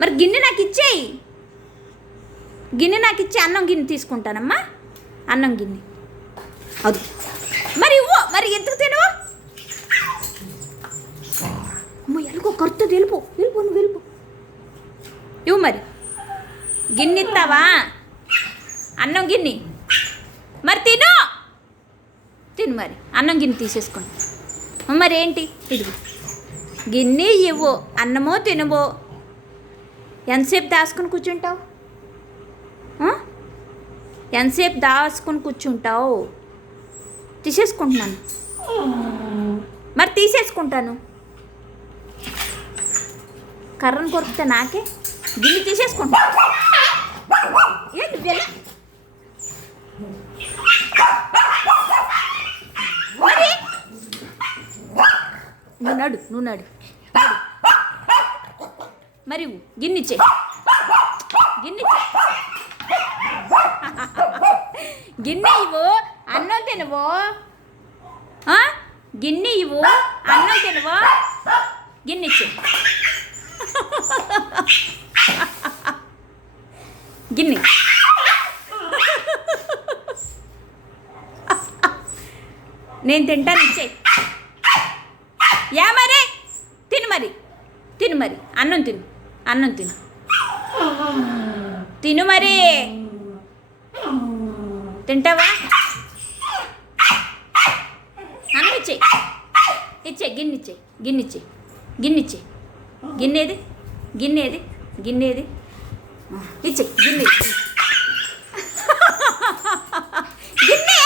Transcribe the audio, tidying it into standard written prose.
మరి గిన్నె నాకు ఇచ్చేయి. గిన్నె నాకు ఇచ్చి అన్నం గిన్నె తీసుకుంటానమ్మా. అన్నం గిన్నె అది మరి ఇవ్వు. మరి ఎందుకు తినవు? అమ్మ ఎలుకో కరుతో వెళ్ళిపో వెళ్ళిపో నువ్వు వెళ్ళిపో. ఇవ్వు మరి. గిన్నె ఇస్తావా? అన్నం గిన్నె మరి తిను. తిను మరి. అన్నం గిన్నె తీసేసుకోండి. మరి ఏంటి ఇదిగో గిన్నె ఇవ్వు. అన్నమో తినవో. ఎంతసేపు దాచుకుని కూర్చుంటావు? ఎంతసేపు దాచుకుని కూర్చుంటావు? తీసేసుకుంటున్నాను. మరి తీసేసుకుంటాను. కర్రను కొరికితే నాకే. గిన్నె తీసేసుకుంటాను. ఏంటి వెళ్ళ మరి నువ్వు నడు మరి గిన్నెచ్చే. గిన్నె ఇవ్వు. అన్నం తినవో. గిన్నె ఇవ్వు. అన్నం తినవో. గిన్నెచ్చే. గిన్నె నేను తింటాను. ఇచ్చే. యా మరి తిను మరి. తిను మరి. అన్నం తిను. అన్నం తిను. తిను మరి. తింటావా? అన్నం ఇచ్చే. ఇచ్చే. గిన్నె గిన్నె గిన్నెది గిన్నెది ఇచ్చే. గిన్నె గిన్నె